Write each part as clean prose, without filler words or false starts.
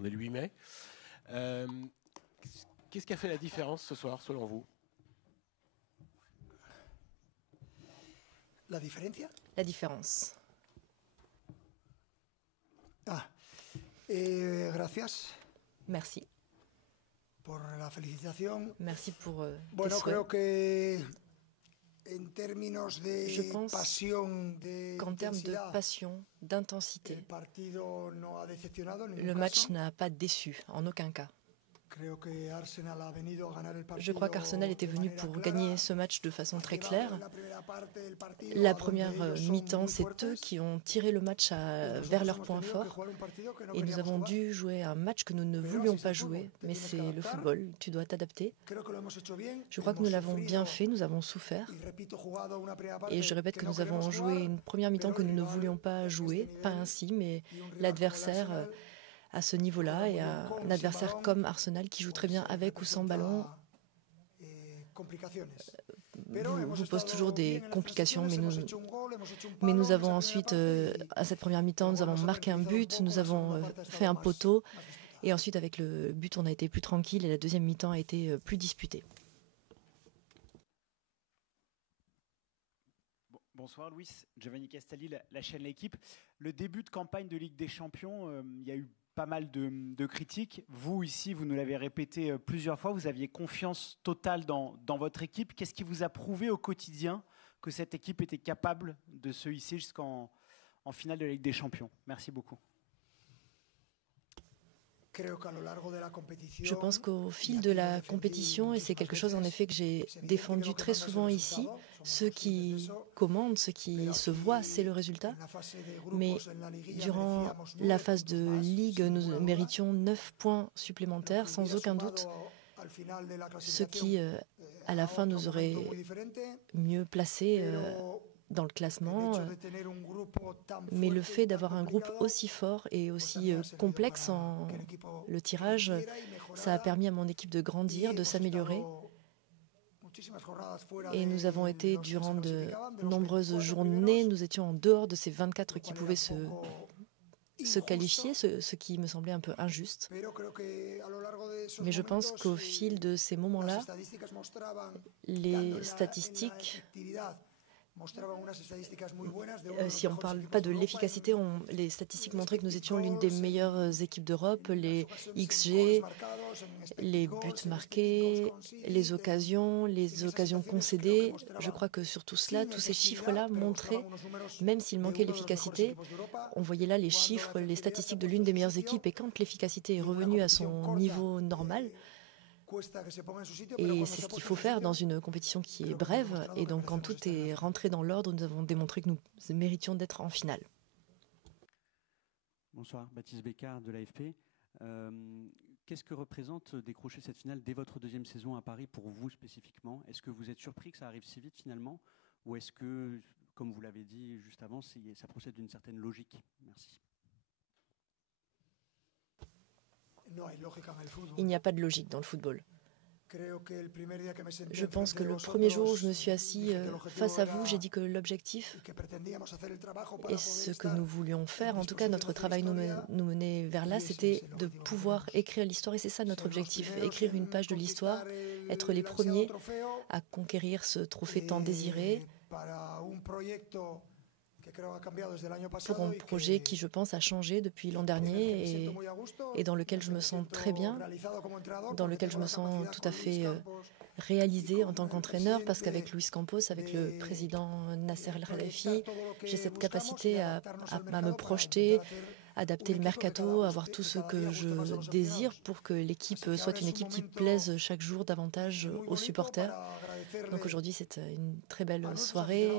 On est le 8 mai. Euh, Qu'est-ce qui a fait la différence ce soir, selon vous? La diferencia. La différence. Gracias Merci. por la felicitación. Merci pour tes Bueno, souhaits. creo que en términos Je de pense pasión, de qu'en termes de intensidad, passion, d'intensité, el partido no ha decepcionado en ningún le match caso. n'a pas déçu, en aucun cas. Creo que Arsenal ha venido a ganar el partido. Je crois qu'Arsenal était de venu manera pour clara. gagner ce match de façon très claire. La primera parte del partido, La a donde première ellos son mi-temps, muy c'est fuertes, eux qui ont tiré le match y vers nosotros leur hemos point tenido que fort. jugar un partido que no Et nous queríamos avons jugar. dû jouer un match que nous ne Pero voulions así es pas el fútbol, jouer. te Mais tienes que c'est le adaptar. football, tu dois t'adapter. Creo que lo hemos hecho bien. Je crois que Hemos nous l'avons bien sufrido fait, nous avons souffert. y repito, jugado una primera parte Et je répète que que no nous avons queremos joué jugar, une première mi-temps pero que el nous ne rival voulions pas de este jouer, pas nivel ainsi, mais y un rival como el l'adversaire Arsenal à ce niveau-là et juega muy bien un con, sin adversaire balón, comme Arsenal qui joue très bien pues avec ou sans ballon complicaciones. Pero hemos vous pose toujours estado des bien en las complications, transiciones, mais hemos hecho un gol, hemos hecho un nous palo en avons esa primera ensuite, parte à cette première mi-temps, nous avons nos ha marqué un tranquilizado un but, poco, nous la segunda avons parte ha fait estado un poteau, más disputada. et ensuite avec le but, on a été plus tranquille et la deuxième mi-temps a été plus disputée. Bonsoir Luis, Giovanni Castelli, la chaîne L'Équipe. Le début de campagne de Ligue des Champions, il y a eu pas mal de critiques. Vous, ici, vous nous l'avez répété plusieurs fois, vous aviez confiance totale dans votre équipe. Qu'est-ce qui vous a prouvé au quotidien que cette équipe était capable de se hisser jusqu'en finale de la Ligue des Champions? Merci beaucoup. Je pense qu'au fil de la compétition, et c'est quelque chose en effet que j'ai défendu très souvent ici, ce qui commande, ce qui se voit, c'est le résultat. Mais durant la phase de Ligue, nous méritions 9 points supplémentaires, sans aucun doute, ce qui, à la fin, nous aurait mieux placés dans le classement. Mais le fait d'avoir un groupe aussi fort et aussi complexe en le tirage, ça a permis à mon équipe de grandir, de s'améliorer. Et nous avons été, durant de nombreuses journées, nous étions en dehors de ces 24 qui pouvaient se qualifier, ce qui me semblait un peu injuste. Mais je pense qu'au fil de ces moments-là, les statistiques, si on ne parle pas de l'efficacité, les statistiques montraient que nous étions l'une des meilleures équipes d'Europe. Les XG, les buts marqués, les occasions concédées. Je crois que sur tout cela, tous ces chiffres-là montraient, même s'il manquait l'efficacité, on voyait là les chiffres, les statistiques de l'une des meilleures équipes. Et quand l'efficacité est revenue à son niveau normal, et c'est ce qu'il faut faire dans une compétition qui est brève. Et donc, quand tout est rentré dans l'ordre, nous avons démontré que nous méritions d'être en finale. Bonsoir, Baptiste Bécard de l'AFP. Qu'est-ce que représente décrocher cette finale dès votre deuxième saison à Paris pour vous spécifiquement? Est-ce que vous êtes surpris que ça arrive si vite finalement? Ou est-ce que, comme vous l'avez dit juste avant, ça procède d'une certaine logique? Merci. Il n'y a pas de logique dans le football. Je pense que le premier jour où je me suis assis face à vous, j'ai dit que l'objectif et ce que nous voulions faire, en tout cas notre travail nous menait vers là, c'était de pouvoir écrire l'histoire. Et c'est ça notre objectif, écrire une page de l'histoire, être les premiers à conquérir ce trophée tant désiré, pour un projet qui, je pense, a changé depuis l'an dernier et dans lequel je me sens très bien, dans lequel je me sens tout à fait réalisé en tant qu'entraîneur, parce qu'avec Luis Campos, avec le président Nasser El Khelaifi, j'ai cette capacité à me projeter, adapter le mercato, avoir tout ce que je désire pour que l'équipe soit une équipe qui plaise chaque jour davantage aux supporters. Donc aujourd'hui, c'est une très belle soirée,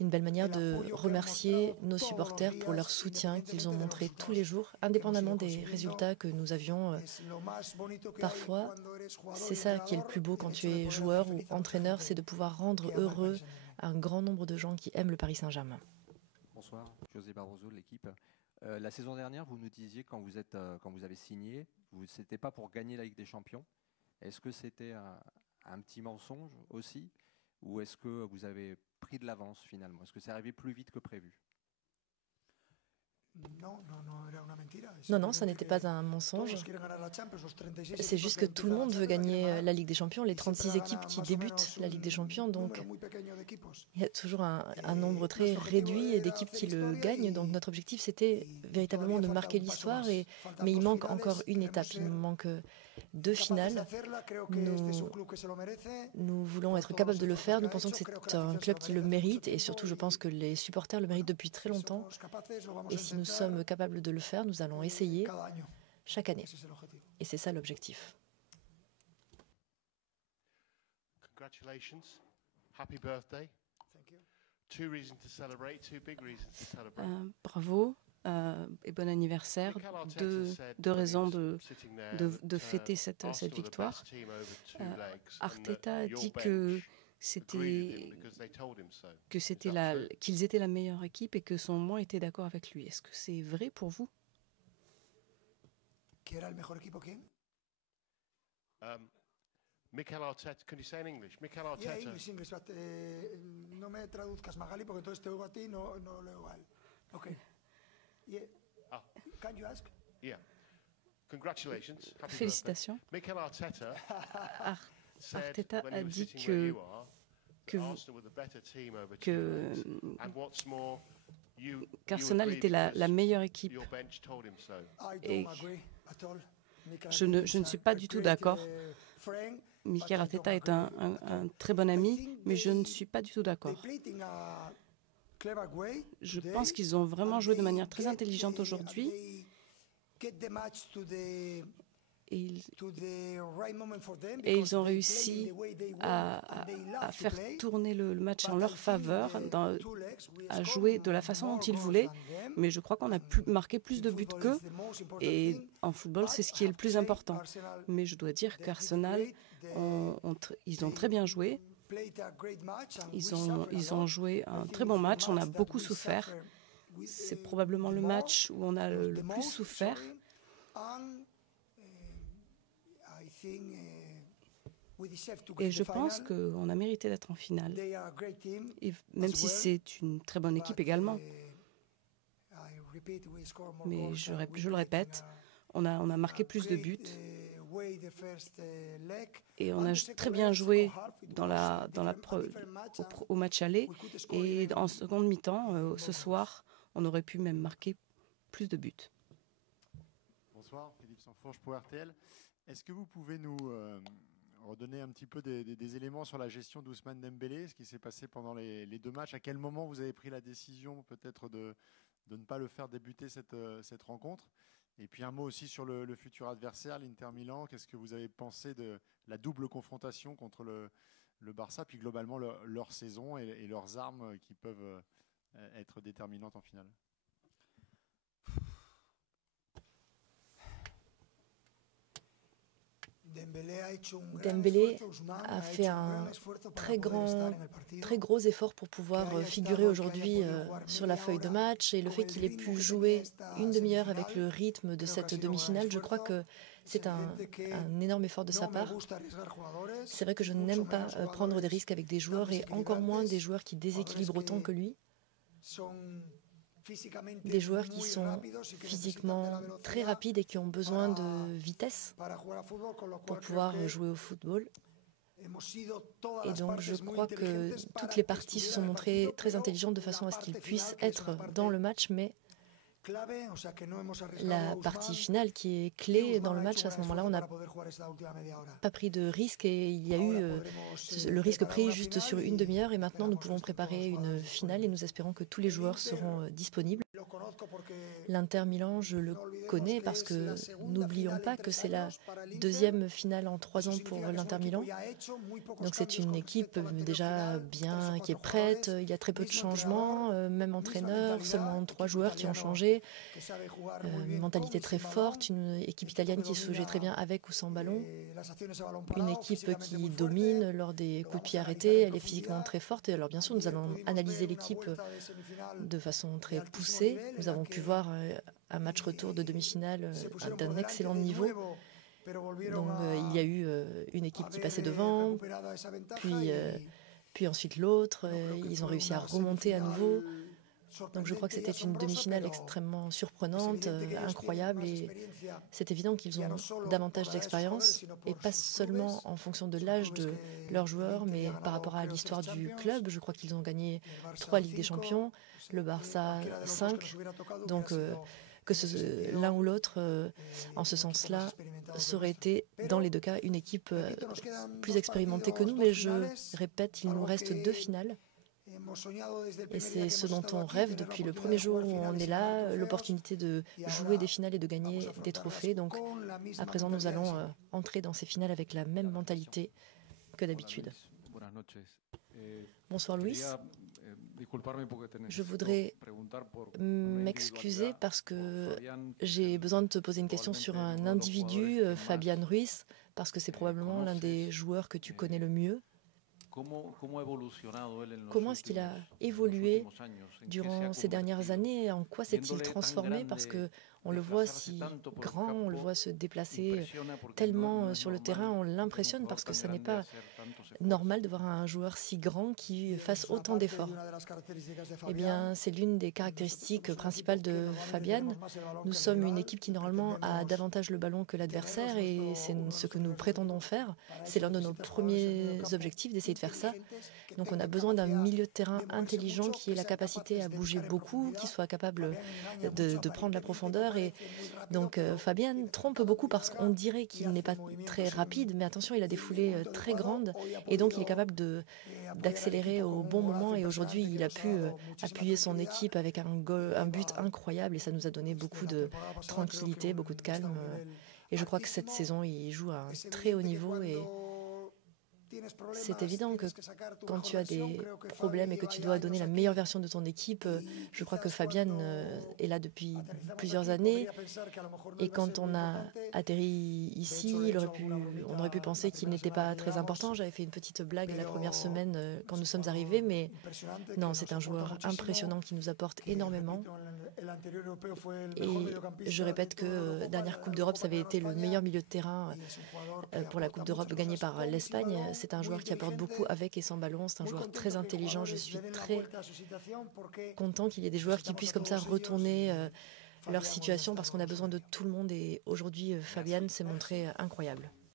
une belle manière de remercier nos supporters pour leur soutien qu'ils ont montré tous les jours, indépendamment des résultats que nous avions parfois. C'est ça qui est le plus beau quand tu es joueur ou entraîneur, c'est de pouvoir rendre heureux un grand nombre de gens qui aiment le Paris Saint-Germain. Bonsoir, José Barroso de l'Équipe. La saison dernière, vous nous disiez quand vous avez signé, ce n'était pas pour gagner la Ligue des Champions. Est-ce que c'était un petit mensonge aussi, ou est-ce que vous avez pris de l'avance finalement? Est-ce que c'est arrivé plus vite que prévu? Non, ça n'était pas un mensonge. C'est juste que tout le monde veut gagner la Ligue des Champions, les 36 équipes qui débutent la Ligue des Champions. Donc, il y a toujours un nombre très réduit d'équipes qui le gagnent. Donc, notre objectif, c'était véritablement de marquer l'histoire. Mais il manque encore une étape. Il manque 2 finales. Nous voulons être capables de le faire. Nous pensons que c'est un club qui le mérite. Et surtout, je pense que les supporters le méritent depuis très longtemps. Et si nous sommes capables de le faire, nous allons essayer chaque année. Et c'est ça l'objectif. Congratulations. Happy birthday. Two reasons to celebrate, two big reasons to celebrate. Bravo et bon anniversaire. Deux raisons de fêter cette victoire. Arteta a dit qu'ils étaient la meilleure équipe et que son banc était d'accord avec lui. Est-ce que c'est vrai pour vous? ¿Qui era el mejor equipo? ¿Quién? Mikel Arteta, can you say in English? Mikel Arteta. Yeah, English, but no me traduzcas, Magali, porque entonces te oigo a ti, no le oigo a él. Okay. Yeah. Can you ask? Yeah. Congratulations. Happy Félicitations. birthday. Mikel Arteta Arteta a dit qu'Arsenal était la meilleure équipe. Et je ne suis pas du tout d'accord. Mikel Arteta est un très bon ami, mais je ne suis pas du tout d'accord. Je pense qu'ils ont vraiment joué de manière très intelligente aujourd'hui. Et ils ont réussi à faire tourner le match en leur faveur, à jouer de la façon dont ils voulaient. Mais je crois qu'on a pu marquer plus de buts qu'eux. Et en football, c'est ce qui est le plus important. Mais je dois dire qu'Arsenal, ils ont très bien joué. Ils ont joué un très bon match. On a beaucoup souffert. C'est probablement le match où on a le plus souffert. Et je pense qu'on a mérité d'être en finale, et même si c'est une très bonne équipe également. Mais je le répète, on a marqué plus de buts et on a très bien joué au match aller. Et en seconde mi-temps, ce soir, on aurait pu même marquer plus de buts. Bonsoir, Philippe Sanfourche pour RTL. Est-ce que vous pouvez nous redonner un petit peu des éléments sur la gestion d'Ousmane Dembélé, ce qui s'est passé pendant les 2 matchs? À quel moment vous avez pris la décision peut-être de ne pas le faire débuter cette rencontre? Et puis un mot aussi sur le futur adversaire, l'Inter Milan. Qu'est-ce que vous avez pensé de la double confrontation contre le Barça, puis globalement leur saison et leurs armes qui peuvent être déterminantes en finale? Dembélé a fait un très gros effort pour pouvoir figurer aujourd'hui sur la feuille de match, et le fait qu'il ait pu jouer une demi-heure avec le rythme de cette demi-finale, je crois que c'est un énorme effort de sa part. C'est vrai que je n'aime pas prendre des risques avec des joueurs, et encore moins des joueurs qui déséquilibrent autant que lui. Des joueurs qui sont physiquement très rapides et qui ont besoin de vitesse pour pouvoir jouer au football. Et donc je crois que toutes les parties se sont montrées très intelligentes de façon à ce qu'ils puissent être dans le match, mais la partie finale qui est clé dans le match, à ce moment-là, on n'a pas pris de risque, et il y a eu le risque pris juste sur une demi-heure, et maintenant nous pouvons préparer une finale et nous espérons que tous les joueurs seront disponibles. L'Inter Milan, je le connais parce que n'oublions pas que c'est la 2e finale en 3 ans pour l'Inter Milan. Donc c'est une équipe déjà bien, qui est prête. Il y a très peu de changements, même entraîneur, seulement 3 joueurs qui ont changé. Une mentalité très forte, une équipe italienne qui se jouait très bien avec ou sans ballon. Une équipe qui domine lors des coups de pied arrêtés. Elle est physiquement très forte. Et alors bien sûr, nous allons analyser l'équipe de façon très poussée. Nous avons pu voir un match retour de demi-finale d'un excellent niveau. Donc il y a eu une équipe qui passait devant, puis ensuite l'autre. Ils ont réussi à remonter à nouveau. Donc je crois que c'était une demi-finale extrêmement surprenante, incroyable, et c'est évident qu'ils ont davantage d'expérience, et pas seulement en fonction de l'âge de leurs joueurs, mais par rapport à l'histoire du club. Je crois qu'ils ont gagné 3 Ligues des Champions, le Barça 5, donc que l'un ou l'autre, en ce sens-là, ça aurait été, dans les deux cas, une équipe plus expérimentée que nous. Mais je répète, il nous reste 2 finales. Et c'est ce dont on rêve depuis le premier jour où on est là, l'opportunité de jouer des finales et de gagner des trophées. Donc, à présent, nous allons entrer dans ces finales avec la même mentalité que d'habitude. Bonsoir, Luis. Je voudrais m'excuser parce que j'ai besoin de te poser une question sur un individu, Fabián Ruiz, parce que c'est probablement l'un des joueurs que tu connais le mieux. Comment est-ce qu'il a évolué durant ces dernières années? En quoi s'est-il transformé? Parce que on le voit si grand, on le voit se déplacer tellement sur le terrain, on l'impressionne parce que ça n'est pas normal de voir un joueur si grand qui fasse autant d'efforts. Eh bien, c'est l'une des caractéristiques principales de Fabián. Nous sommes une équipe qui normalement a davantage le ballon que l'adversaire et c'est ce que nous prétendons faire. C'est l'un de nos premiers objectifs d'essayer de faire ça. Donc on a besoin d'un milieu de terrain intelligent qui ait la capacité à bouger beaucoup, qui soit capable de prendre la profondeur. Et donc Fabián trompe beaucoup parce qu'on dirait qu'il n'est pas très rapide, mais attention, il a des foulées très grandes et donc il est capable d'accélérer au bon moment. Et aujourd'hui, il a pu appuyer son équipe avec un but incroyable et ça nous a donné beaucoup de tranquillité, beaucoup de calme. Et je crois que cette saison, il joue à un très haut niveau et c'est évident que quand tu as des problèmes et que tu dois donner la meilleure version de ton équipe, je crois que Fabián est là depuis plusieurs années. Et quand on a atterri ici, on aurait pu penser qu'il n'était pas très important. J'avais fait une petite blague la première semaine quand nous sommes arrivés, mais non, c'est un joueur impressionnant qui nous apporte énormément. Et je répète que dernière Coupe d'Europe, ça avait été le meilleur milieu de terrain pour la Coupe d'Europe gagnée par l'Espagne. C'est un joueur qui apporte beaucoup avec et sans ballon. C'est un joueur très intelligent. Je suis très content qu'il y ait des joueurs qui puissent comme ça retourner leur situation parce qu'on a besoin de tout le monde. Et aujourd'hui, Fabián s'est montré incroyable.